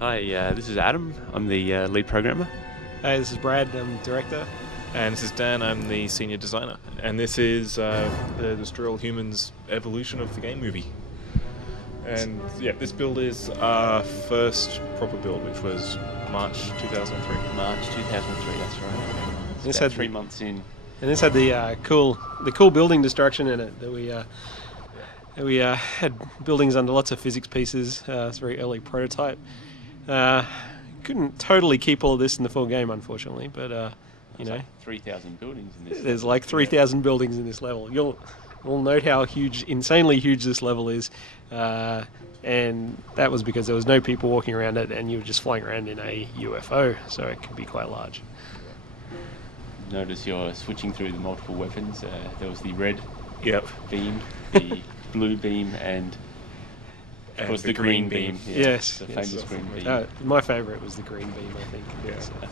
Hi, this is Adam. I'm the lead programmer. Hey, this is Brad, I'm director. And this is Dan, I'm the senior designer. And this is the Destroy All Humans evolution of the game movie. And yeah, this build is our first proper build, which was March 2003. March 2003, that's right. This About had 3 months in. And this had the cool building destruction in it that we had buildings under lots of physics pieces. It's a very early prototype. Couldn't totally keep all of this in the full game, unfortunately, but you know, Like 3,000 buildings in this. there's like 3,000 buildings in this level. You'll note how insanely huge this level is, and that was because there was no people walking around it, and you were just flying around in a UFO, so it could be quite large. Notice you're switching through the multiple weapons. There was the red Yep. beam, the blue beam, and of course the green beam. Yeah, Yes, the yes. famous green beam. My favourite was the green beam, I think. Yeah.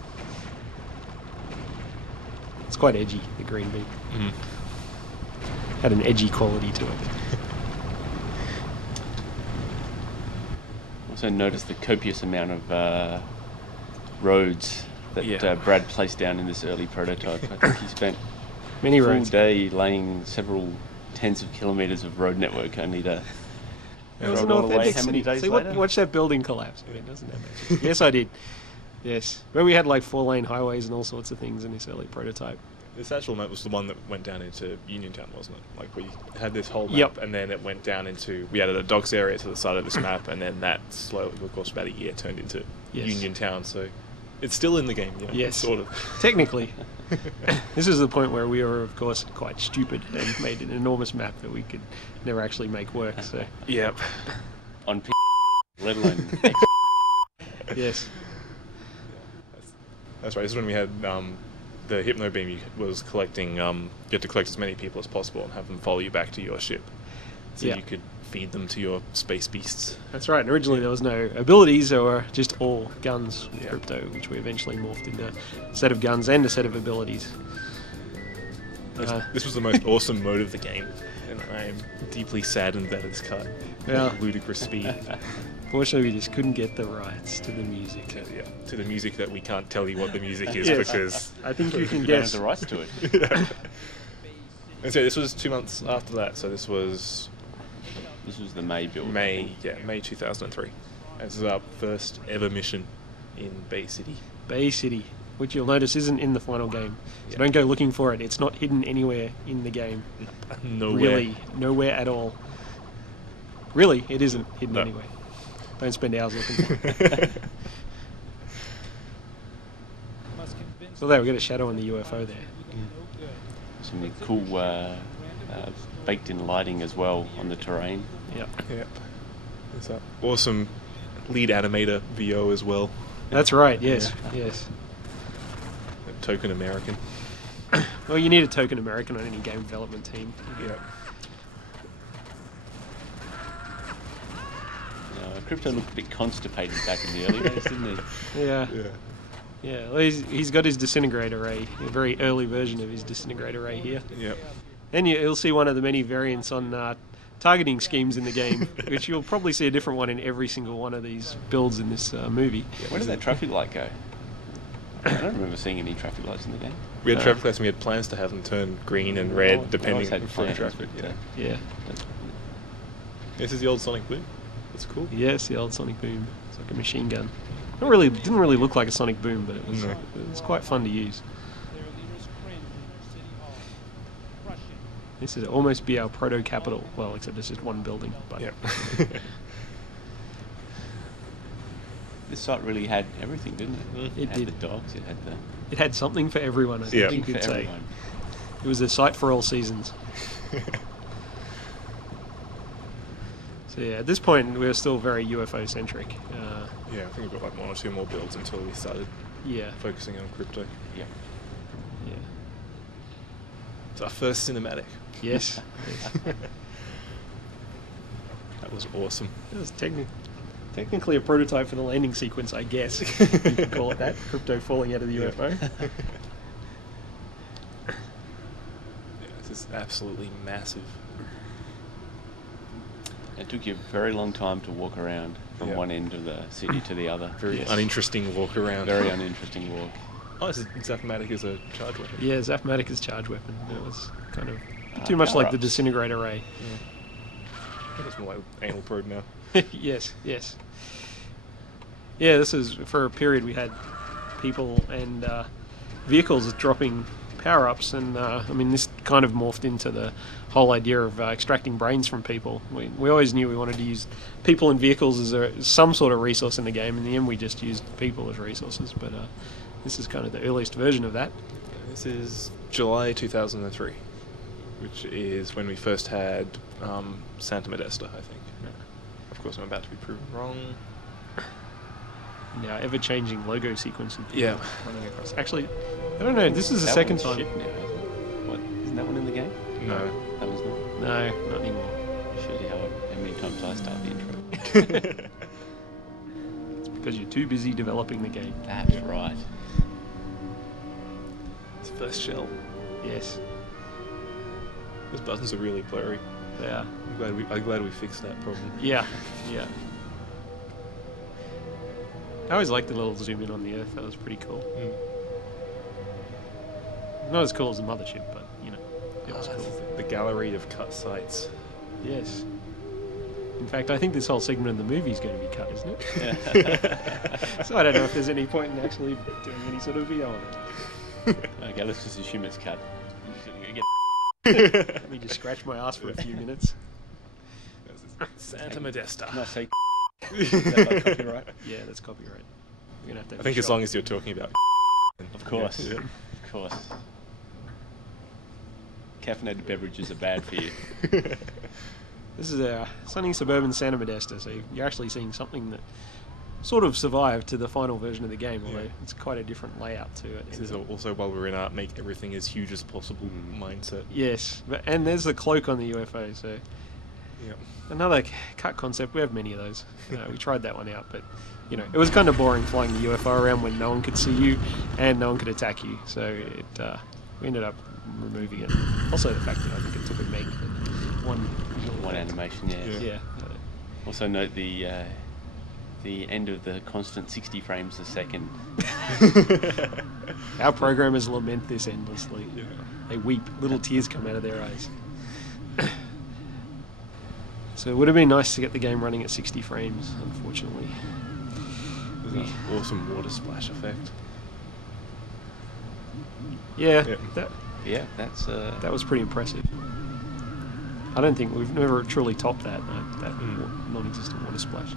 It's quite edgy, the green beam. Mhm. Had an edgy quality to it. Also notice the copious amount of roads that Brad placed down in this early prototype. I think he spent Many a full roads. day laying several tens of kilometres of road network only to It was an roll away authentic how many city. days See, later? watch that building collapse. I mean, doesn't that make sense? Yes, I did. Yes. But we had like 4-lane highways and all sorts of things in this early prototype. This actual map was the one that went down into Uniontown, wasn't it? Like we had this whole map, Yep. and then it went down into. We added a docks area to the side of this map, and then that slowly, of course, about a year turned into Yes. Uniontown. So it's still in the game, you know, Yes. sort of. Technically. This is the point where we were, of course, quite stupid and made an enormous map that we could never actually make work. So, Yep. on let alone yes. That's right. This is when we had the hypno beam was collecting. You had to collect as many people as possible and have them follow you back to your ship, so Yeah. you could feed them to your space beasts. That's right. And originally there was no abilities, or just all guns with Yeah. Crypto, which we eventually morphed into a set of guns and a set of abilities. This was the most awesome mode of the game, and I am deeply saddened that it's cut Yeah. at ludicrous speed. Fortunately, we just couldn't get the rights to the music. To the music that we can't tell you what the music is Yes. because. I think you can we don't have guess. the rights to it. Yeah. And so this was 2 months after that, so this was This was the May build. I May think. 2003. This is our first ever mission in Bay City. Bay City, which you'll notice isn't in the final game. So Yeah. don't go looking for it. It's not hidden anywhere in the game. Nowhere. Really, nowhere at all. Really, it isn't hidden No. anywhere. Don't spend hours looking for it. So there, we got a shadow on the UFO there. Some cool baked-in lighting as well on the terrain. Yep. Yep. There's that awesome lead animator VO as well. That's right, yes, yes. A token American. Well, you need a token American on any game development team. Yep. Crypto looked a bit constipated back in the early days, didn't he? Yeah. Yeah. Yeah, well, he's got his disintegrator ray, a very early version of his disintegrator ray here. Yep. And you'll see one of the many variants on targeting schemes in the game, which you'll probably see a different one in every single one of these builds in this movie. Where did that traffic light go? I don't remember seeing any traffic lights in the game. We had traffic lights and we had plans to have them turn green and red Always depending had on plans, traffic. but, Yeah. Yeah. This is the old Sonic Boom. That's cool. Yes, the old Sonic Boom. It's like a machine gun. Didn't really look like a Sonic Boom, but it was quite fun to use. This would almost be our proto capital. Well, except it's just one building. But Yep. This site really had everything, didn't it? It had did. the dogs, it had the it had something for everyone, I think Yeah. you thing could for say. everyone. It was a site for all seasons. So yeah, at this point we're still very UFO centric. Yeah, I think we've got like 1 or 2 more builds until we started Yeah, focusing on crypto. Yeah. yeah. It's our first cinematic. Yes. Yes. That was awesome. It was technically a prototype for the landing sequence, I guess. You could call it that. Crypto falling out of the Yeah. UFO. Yeah, this is absolutely massive. It took you a very long time to walk around from one end of the city to the other. Very uninteresting walk around. Very uninteresting walk. Oh, Zapmatic is a charge weapon. Yeah, Zapmatic is charge weapon. It was kind of too much like the disintegrator ray. I think it's more like anal probe now. Yes, yes. Yeah, this is for a period we had people and vehicles dropping power-ups, and I mean this kind of morphed into the whole idea of extracting brains from people. We always knew we wanted to use people and vehicles as some sort of resource in the game. In the end, we just used people as resources, but this is kind of the earliest version of that. This is July 2003, which is when we first had Santa Modesta, I think. Of course, I'm about to be proven wrong. Now, ever-changing logo sequence. Yeah. Running across. Actually, I don't know. This is the second time. Shit now, isn't it? What? Isn't that one in the game? No. That was not. No, not anymore. Shows you how many times I start the intro. It's because you're too busy developing the game. That's right. It's first shell. Yes, Those buttons are really blurry. they are. I'm glad we fixed that problem. Yeah, yeah. I always liked the little zoom in on the Earth. That was pretty cool. Not as cool as the mothership, but you know, it was cool. The gallery of cut sites. Yes. In fact, I think this whole segment of the movie is going to be cut, isn't it? So I don't know if there's any point in actually doing any sort of VO on it. Okay, let's just assume it's cut. Let me just scratch my ass for a few minutes. Santa Modesta. Can I say is that like copyright? Yeah, that's copyright. We're gonna have to I think as long as you're talking about. Of course. Yeah. Of course. Caffeinated beverages are bad for you. This is a sunny suburban Santa Modesta, so you're actually seeing something that sort of survived to the final version of the game, although it's quite a different layout to it. This is also while we're in our make everything as huge as possible mindset. Yes, and there's the cloak on the UFO, so Yeah. another cut concept. We have many of those. We tried that one out, but you know, it was kind of boring flying the UFO around when no one could see you and no one could attack you. So it we ended up removing it. Also, the fact that I think it took a meg one animation, yeah. Yeah. Also note the end of the constant 60 frames a second. Our programmers lament this endlessly. Yeah. They weep. Little tears come out of their eyes. So it would have been nice to get the game running at 60 frames, unfortunately. There's an awesome water splash effect. Yeah, Yeah. Yeah, that's that was pretty impressive. I don't think we've never truly topped that non-existent water splash.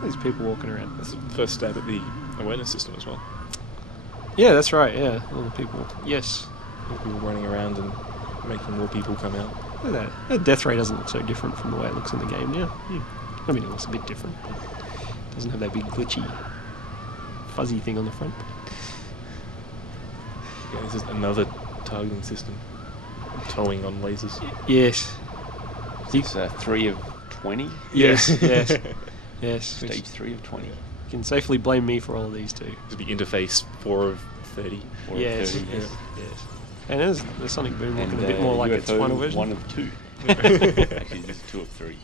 There's people walking around. That's the first stab at the awareness system as well. Yeah, that's right. Yeah, all the people. Yes. People running around and making more people come out. Look at that. That death ray doesn't look so different from the way it looks in the game now. I mean, it looks a bit different, but it doesn't have that big glitchy, fuzzy thing on the front. Yeah, this is another targeting system. Towing on lasers. Yes. it's 3 of 20. Yes. Yes. Yes. Stage 3 of 20. You can safely blame me for all of these too. To be interface 4 of 30. 4 Yes. of 30. Yes. Yes. And there's the Sonic Boom looking And a bit more like its UFO final version. 1 of 2. Actually, this is 2 of 3.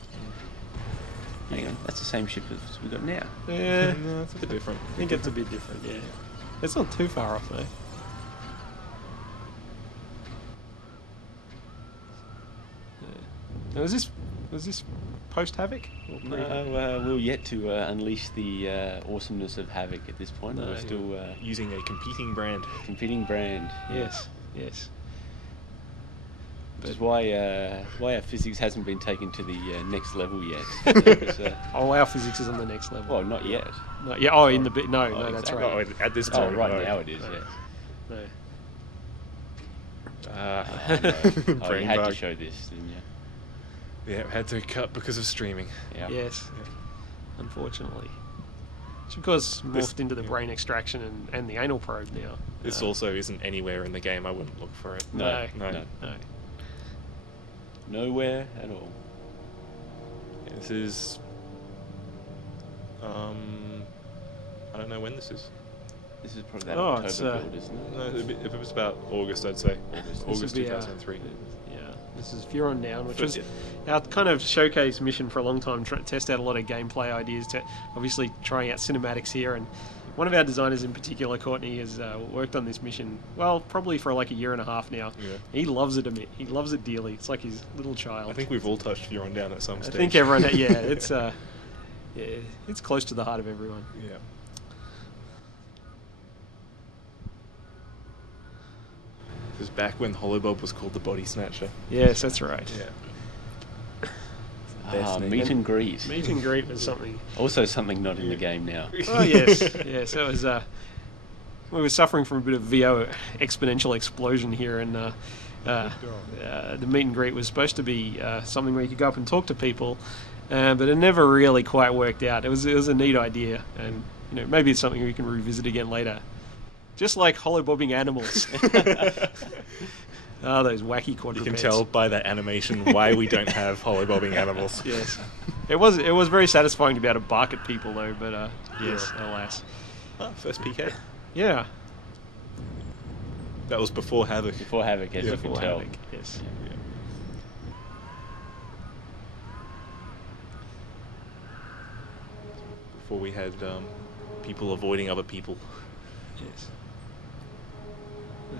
Hang on, that's the same ship as we got now. Yeah. No, it's a bit different. I think it's a bit different. Yeah. It's not too far off though. Now, was this post Havoc? No, we're yet to unleash the awesomeness of Havoc at this point. No. We're still Using a competing competing brand. Yes. Yes. Which is why our physics hasn't been taken to the next level yet. It's, Oh, our physics is on the next level. well, not yet. No, yeah. Oh, in the bit. No, no, that's exactly. right. Oh, at this Oh, time. right no. now it is, No. yes. No. Oh, you Brain had to bug. show this, didn't you? Yeah, had to cut because of streaming. Yeah. Yes. Unfortunately. Which of course morphed into the brain extraction and the anal probe now. This also isn't anywhere in the game. I wouldn't look for it. No, No. no. No. Nowhere at all. This is. I don't know when this is. This is probably that Oh, October it's, build, isn't it? No, if it was about August, I'd say. This August would be, 2003. Yeah. This is Furon Down, which was our kind of showcase mission for a long time, test out a lot of gameplay ideas, to obviously trying out cinematics here. And one of our designers in particular, Courtney, has worked on this mission, well, probably for like a year and a half now. Yeah. He loves it he loves it dearly. It's like his little child. I think we've all touched Furon Down at some stage. I think everyone, it's it's close to the heart of everyone. Yeah. It was back when Holobob was called the Body Snatcher. Yes, that's right. Yeah. Meet and greet. Meet and greet was something. Also something not in the game now. Oh yes, yes. It was. We were suffering from a bit of VO exponential explosion here, and the meet and greet was supposed to be something where you could go up and talk to people, but it never really quite worked out. It was a neat idea, and maybe it's something we can revisit again later. Just like holobobbing animals. Oh, those wacky quadrupeds. You can tell by that animation why we don't have holobobbing animals. Yes. It was very satisfying to be able to bark at people, though, but yes, alas. Oh, first PK. Yeah. That was before Havoc. Before Havoc, as you can Before tell. Havoc, yes. Yeah. Before we had people avoiding other people. Yes.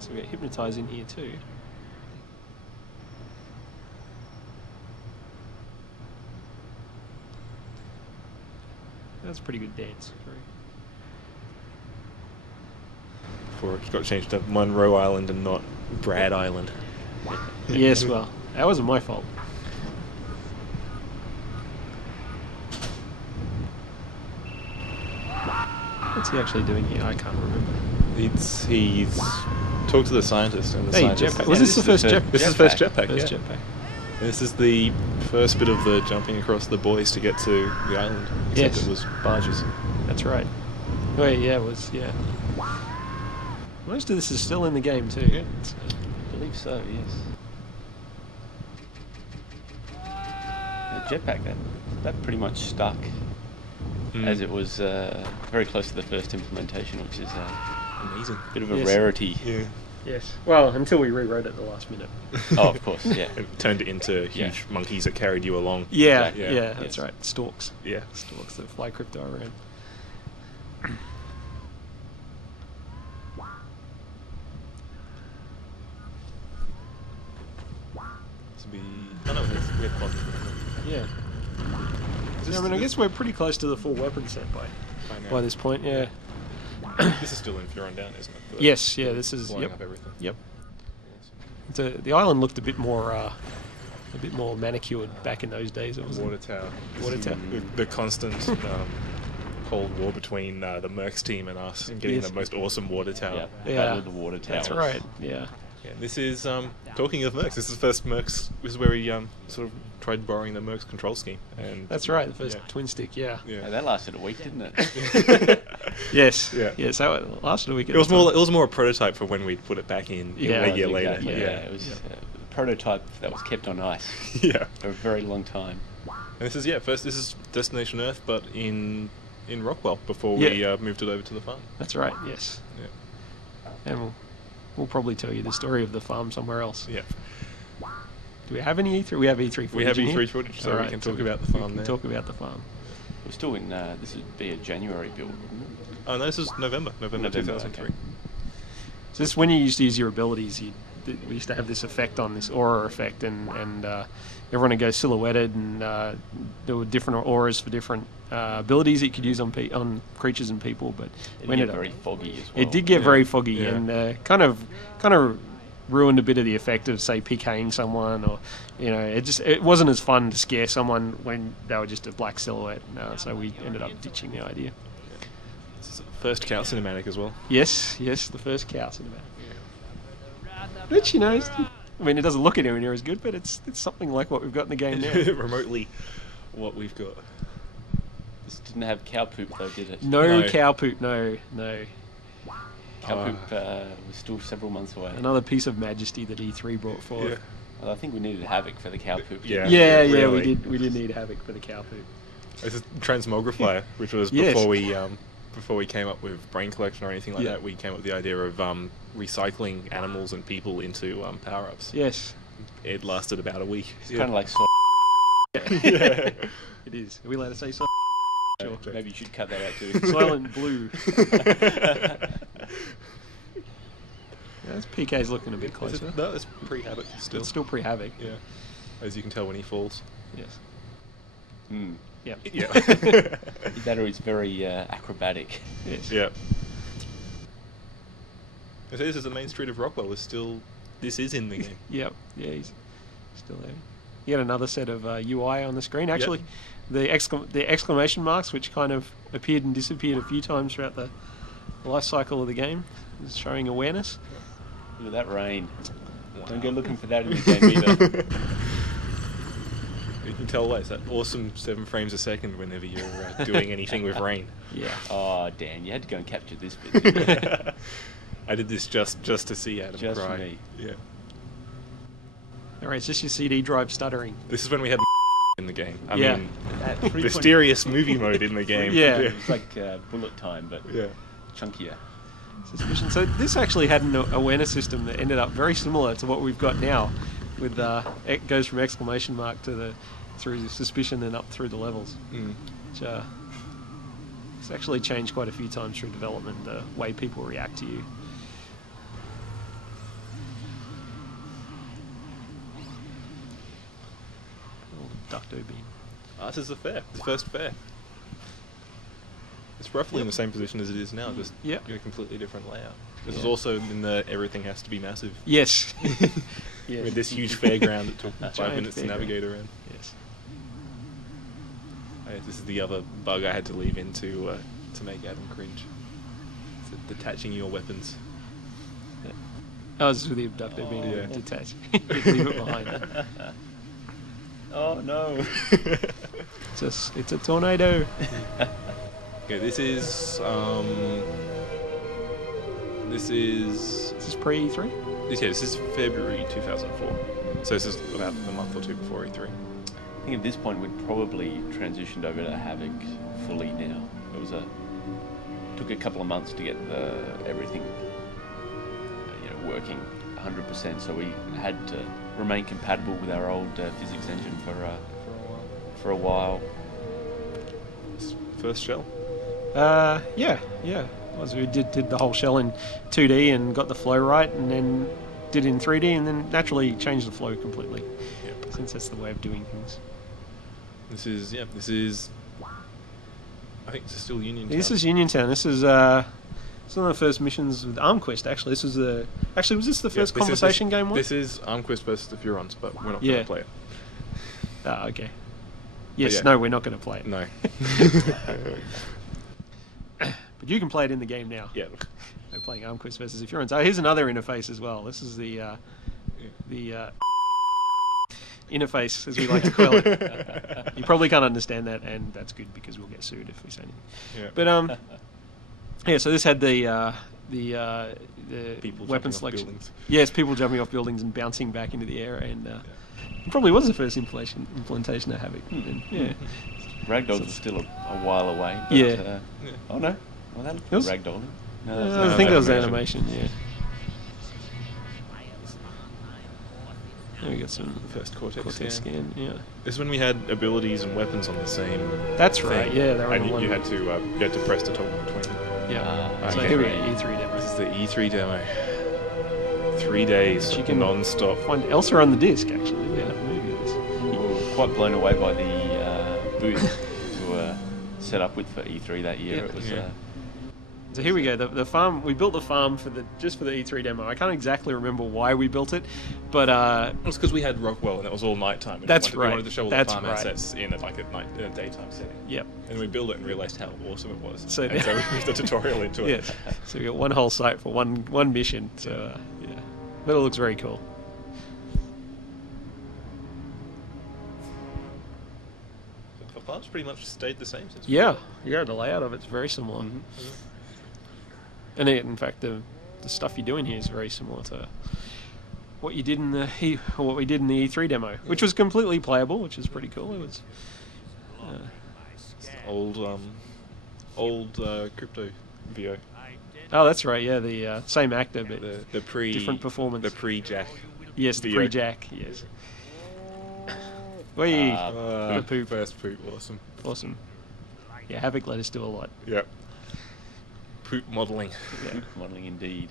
So we get hypnotised in here too. That's a pretty good dance. Before it got changed to Monroe Island and not Brad Island. Yes, well, that wasn't my fault. What's he actually doing here? I can't remember. He's talked to the scientist, and the scientist. Jetpack. Was this the first jetpack? This is the first jetpack. First yeah. jetpack. This is the first bit of the jumping across the buoys to get to the island. Except Yes. it was barges. That's right. Wait, yeah, it was, yeah. Most of this is still in the game too. Yeah. I believe so, yes. The jetpack, that pretty much stuck as it was very close to the first implementation, which is Amazing. a bit of a Yes. rarity. Yeah. Yes. Well, until we rewrote it at the last minute. Oh, of course, yeah. It turned it into huge monkeys that carried you along. Yeah, Exactly. yeah, Yeah. that's Yes. right. Storks. Yeah. Storks that fly crypto around. We had one. Yeah. I mean, I guess we're pretty close to the full weapon set by this point, yeah. This is still in Furon Down, isn't it? The Yes, yeah, this is, blowing yep, up everything. yep. The island looked a bit more manicured back in those days. It was Water tower. Water tower. The constant Cold War between the Mercs team and us and getting Yes. the most awesome water tower. Yeah, Yeah. Battle of the Water Towers. That's right, yeah. Yeah, this is talking of Mercs. This is the first Mercs. This is where we sort of tried borrowing the Mercs control scheme, and That's right, the first Yeah. twin stick, yeah. yeah, Yeah, that lasted a week, didn't it? Yes, Yeah. yes, that lasted a week. it was more a prototype for when we'd put it back in Yeah. a year later. Exactly, yeah. It was a prototype that was kept on ice yeah. for a very long time. And this is Destination Earth, but in Rockwell before Yeah. we moved it over to the farm. That's right, yes. Yeah. And we'll probably tell you the story of the farm somewhere else. Yeah. Do we have any E3? We have E3 footage. We have in E3 here? footage, so All we right, can so talk about the we farm can there. talk about the farm. We're still in, this would be a January build, wouldn't it? Oh no, this is November November, 2003. okay. So this, when you used to use your abilities, we used to have this effect on this aura effect, and everyone would go silhouetted, and there were different auras for different abilities that you could use on creatures and people. But It we get ended up, very foggy as well. it did get very foggy, Yeah. and kind of ruined a bit of the effect of, say, PKing someone, or it wasn't as fun to scare someone when they were just a black silhouette. So we ended up ditching the idea. This is the first cow cinematic as well. Yes, the first cow cinematic. Which, I mean, it doesn't look anywhere near as good, but it's something like what we've got in the game now. Remotely, what we've got. This didn't have cow poop though, did it? No No. cow poop, no. Cow poop was still several months away. Another piece of majesty that E3 brought forward. Yeah. Well, I think we needed Havoc for the cow poop. Yeah. Yeah, really. we did need Havoc for the cow poop. This is Transmogrifier, which was Yes. before we came up with brain collection or anything like Yeah. that. We came up with the idea of recycling animals and people into power-ups. Yes. it lasted about a week. It's kind of like so. It is. Are we allowed to say so? Sure. Maybe you should cut that out too. Silent Blue. That's PK's looking a bit closer. No, it's pre-Havoc still. It's still pre-Havoc. Yeah, as you can tell when he falls. Yes. Mm. Yeah. Yeah. That or he's very acrobatic. Yes. Yeah. So this is the main street of Rockwell. This is in the game. Yep. Yeah, he's still there. You had another set of UI on the screen. Actually, the exclamation marks, which kind of appeared and disappeared a few times throughout the life cycle of the game, is showing awareness. Look at that rain. Wow. Don't go looking for that in the game either. You can tell it's that awesome 7 frames a second whenever you're doing anything with rain. Yeah. Oh, Dan, you had to go and capture this bit. Didn't you? I did this just to see Adam Just cry. for me. Yeah. All right, it's just your CD drive stuttering. This is when we had in the game. I Yeah. mean, At 320 mysterious movie mode in the game. Yeah. It's like bullet time, but Yeah. chunkier. Suspicion. So this actually had an awareness system that ended up very similar to what we've got now, with it goes from exclamation mark to through suspicion and up through the levels. Mm. Which it's actually changed quite a few times through development, the way people react to you. Old ducto beam. This is the fair. The first fair. It's roughly in the same position as it is now, just Yep. in a completely different layout. This Yeah. is also in the everything has to be massive. Yes. Yes. With this huge fairground that took 5 Giant minutes to fairground. navigate around. Yes. This is the other bug I had to leave in to make Adam cringe. It's detaching your weapons. Oh, this is with the abductor being Yeah. detached. Leave it behind. Oh no! It's a tornado. Okay, this is This is pre-E3? this is February 2004. So this is about a month or two before E3. I think at this point we'd probably transitioned over to Havoc fully now. It was took a couple of months to get everything working 100%, so we had to remain compatible with our old physics engine for a while. First shell. Yeah. We did the whole shell in 2D and got the flow right, and then did it in 3D, and then naturally changed the flow completely. Yep. Since that's the way of doing things. This is I think this is still Uniontown. This is Uniontown. This is one of the first missions with ArmQuest. Actually, was this the first conversation game one? This is ArmQuest versus the Furons, but we're not Yeah. going to play it. Ah, okay. Yes, yeah. no, we're not going to play it. No. But you can play it in the game now. Yeah. We're playing ArmQuest versus the Furons. Oh, here's another interface as well. This is the interface, as we like to call it. You probably can't understand that, and that's good because we'll get sued if we say anything. Yeah. But yeah. So this had the People weapon jumping off selection. buildings. Yes, people jumping off buildings and bouncing back into the air, and it probably was the first implementation of Havoc. And, yeah. Ragdolls was still a while away. But, Yeah. Yeah. Oh no! Well, that It was- looked Ragdolling. No, I think that was animation. Yeah. Yeah, we got some First Cortex scan. Yeah. This is when we had abilities and weapons on the same. That's right. thing. Yeah, they were on and one. you had to press to toggle between them. Yeah. So okay. here we go. E3 demo. This is the E3 demo. 3 days, You can non-stop. Find Elsa on the disc actually. Yeah. Movie of this. We were quite blown away by the booth we were set up with for E3 that year. Yeah. It was. Yeah. So here we go. The farm. We built the farm just for the E3 demo. I can't exactly remember why we built it, but It was because we had Rockwell and it was all nighttime. And That's we right. wanted to show all That's the farm right. assets in a daytime setting. yep. And we built it and realized how awesome it was. So and so we put a tutorial into it. Yes. So we got one whole site for one mission. So yeah, but it looks very cool. The farm's pretty much stayed the same since. Yeah. The layout of it's very similar. Mhm. And in fact, the stuff you're doing here is very similar to what you did in what we did in the E3 demo, which was completely playable, which is pretty cool. It was. Old crypto VO. Oh, that's right. Yeah, the same actor, but The pre different performance. The pre-Jack. Yes, the VO. pre-jack. Yes. Whee! The poop. First poop, awesome. Awesome. Yeah, Havoc let us do a lot. Yep. Poop modelling. Yeah. Modelling indeed.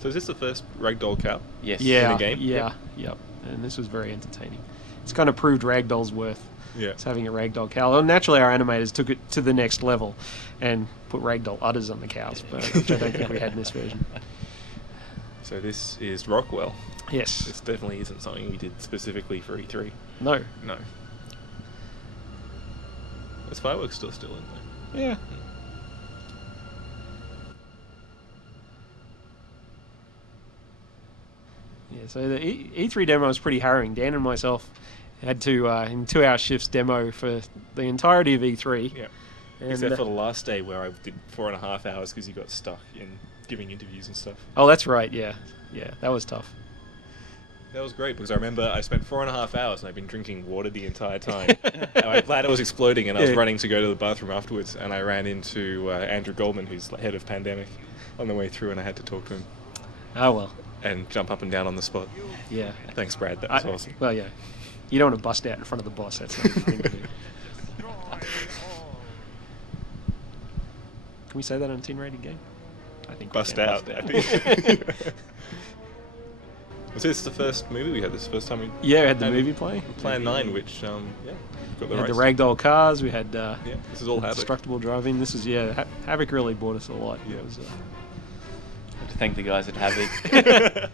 So is this the first Ragdoll cow? Yes. Yeah. In the game? Yeah. Yep. And this was very entertaining. It's kind of proved Ragdoll's worth. Yeah. It's having a Ragdoll cow. Well, naturally, our animators took it to the next level and put Ragdoll udders on the cows, but which I don't think we had in this version. So this is Rockwell. Yes. This definitely isn't something we did specifically for E3. No. No. There's fireworks still in there. Yeah. Yeah, so the E3 demo was pretty harrowing. Dan and myself had to, in 2-hour shifts, demo for the entirety of E3. Yeah. And, Except for the last day where I did 4.5 hours because you got stuck in giving interviews and stuff. oh, that's right, yeah. Yeah, that was tough. That was great because I remember I spent 4.5 hours and I've been drinking water the entire time. And my bladder was exploding and I was Yeah. running to go to the bathroom afterwards and I ran into Andrew Goldman, who's the head of Pandemic, on the way through and I had to talk to him Oh, well, and jump up and down on the spot. yeah. Thanks, Brad. That was awesome. Well, yeah. You don't want to bust out in front of the boss. That's not a good thing to do. Can we say that on a teen rated game? I think we Bust can. out, I think. Was this the first movie we had? This first time we Yeah, we had the And movie play. Plan 9, which, got We the had the rights. ragdoll cars. We had Yeah, this is all Havoc. destructible driving. This is Havoc really bought us a lot. Yeah. It was, I have to thank the guys at Havoc.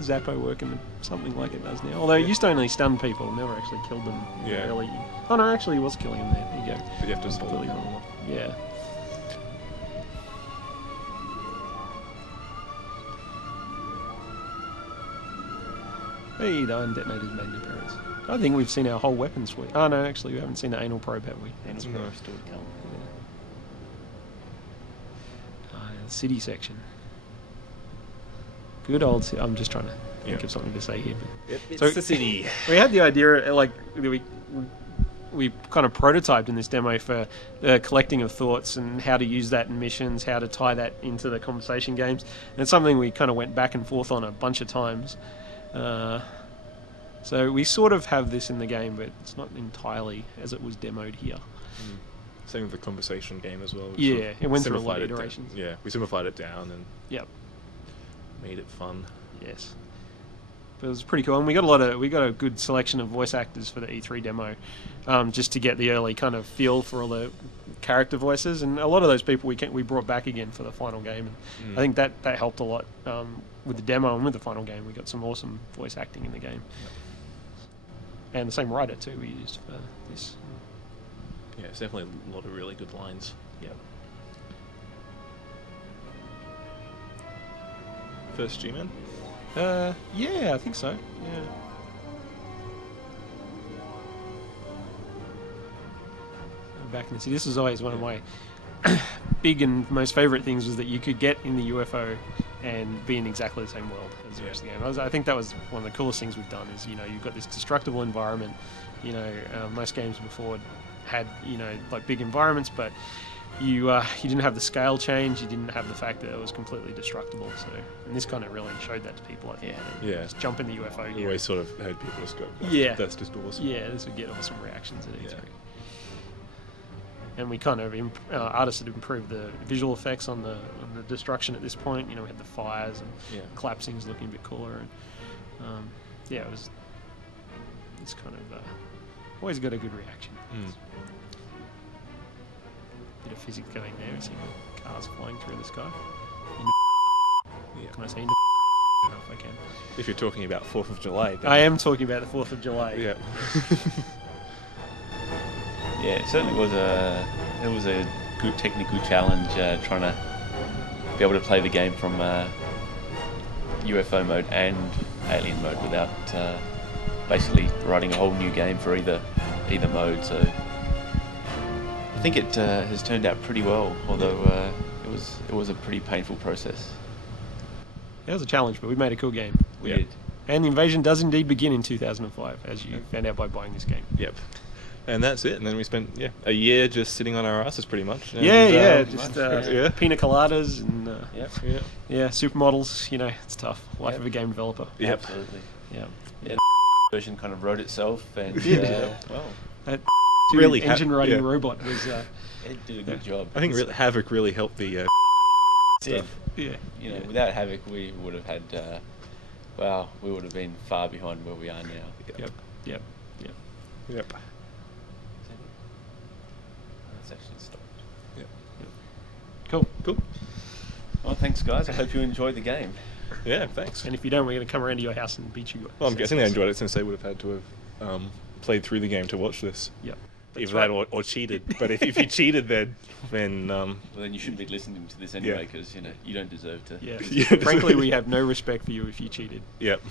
Zappo working something like it does now. Although it used to only stun people, never actually killed them. Yeah. Early. Oh no, actually, he was killing them there. There you go. But you have to Completely install wrong. Yeah. Hey, the undetonators made an appearance. I think we've seen our whole weapon suite. Oh no, actually, we haven't seen the anal probe, have we? And it's No. still to come. The city section. Good old city. I'm just trying to think Yeah. of something to say here. But It's So- the city. we had the idea, like, we kind of prototyped in this demo for the collecting of thoughts and how to use that in missions, how to tie that into the conversation games. And it's something we kind of went back and forth on a bunch of times. So we sort of have this in the game, but it's not entirely as it was demoed here. Same with the conversation game as well. Yeah, it went through a lot of simplified it down. iterations. Yeah, we simplified it down and Yep. made it fun. Yes. But it was pretty cool, and we got a good selection of voice actors for the E3 demo, just to get the early kind of feel for all the character voices, and a lot of those people we brought back again for the final game. And I think that helped a lot with the demo and with the final game. We got some awesome voice acting in the game, and the same writer too we used for this. Yeah, it's definitely a lot of really good lines. Yep. First G-Man? Yeah, I think so. Yeah. Back in the city, this was always one of my big and most favourite things, was that you could get in the UFO and be in exactly the same world as the rest of the game. I think that was one of the coolest things we've done. Is, you know, you've got this destructible environment. You know, most games before had, you know, like big environments, but you didn't have the scale change. You didn't have the fact that it was completely destructible. So, and this kind of really showed that to people. I think. Yeah. Just jump in the UFO. You always sort of heard people just go, Yeah. that's just awesome. Yeah, this would get awesome reactions at E3. Yeah. And we kind of artists had improved the visual effects on the destruction at this point. You know, we had the fires and Yeah. collapsing's looking a bit cooler, and yeah, it was. It's kind of always got a good reaction. Bit of physics going there. See the cars flying through the sky. Yeah. Can I say? If I can. If you're talking about 4th of July. Then I am talking about the 4th of July. Yeah. Yeah, it certainly was a good technical challenge trying to be able to play the game from UFO mode and alien mode without basically writing a whole new game for either mode. So I think it has turned out pretty well, although it was a pretty painful process. It was a challenge, but we made a cool game. We Yeah. did. And the invasion does indeed begin in 2005, as you found out by buying this game. Yep. And that's it. And then we spent a year just sitting on our asses, pretty much. And, Just yeah. pina coladas and Yep. supermodels. You know, it's tough. Life of a game developer. Yep. Absolutely. Yeah. Yeah, the version kind of wrote itself, and well, That Really engine writing yeah. robot was. it did a good job. I think Havoc really helped the It did. stuff. Yeah. You know, without Havoc, we would have had, we would have been far behind where we are now. Yep. Yep. Yep. It's actually stopped. Cool. Cool. Well, thanks, guys. I hope you enjoyed the game. Yeah, thanks. And if you don't, we're going to come around to your house and beat you. Well, I'm guessing they enjoyed it since they would have had to have played through the game to watch this. Yep. Either that or cheated. But if you cheated, then Well, then you shouldn't be listening to this anyway, because you don't deserve to. Yeah. Yeah. Frankly, we have no respect for you if you cheated. yep.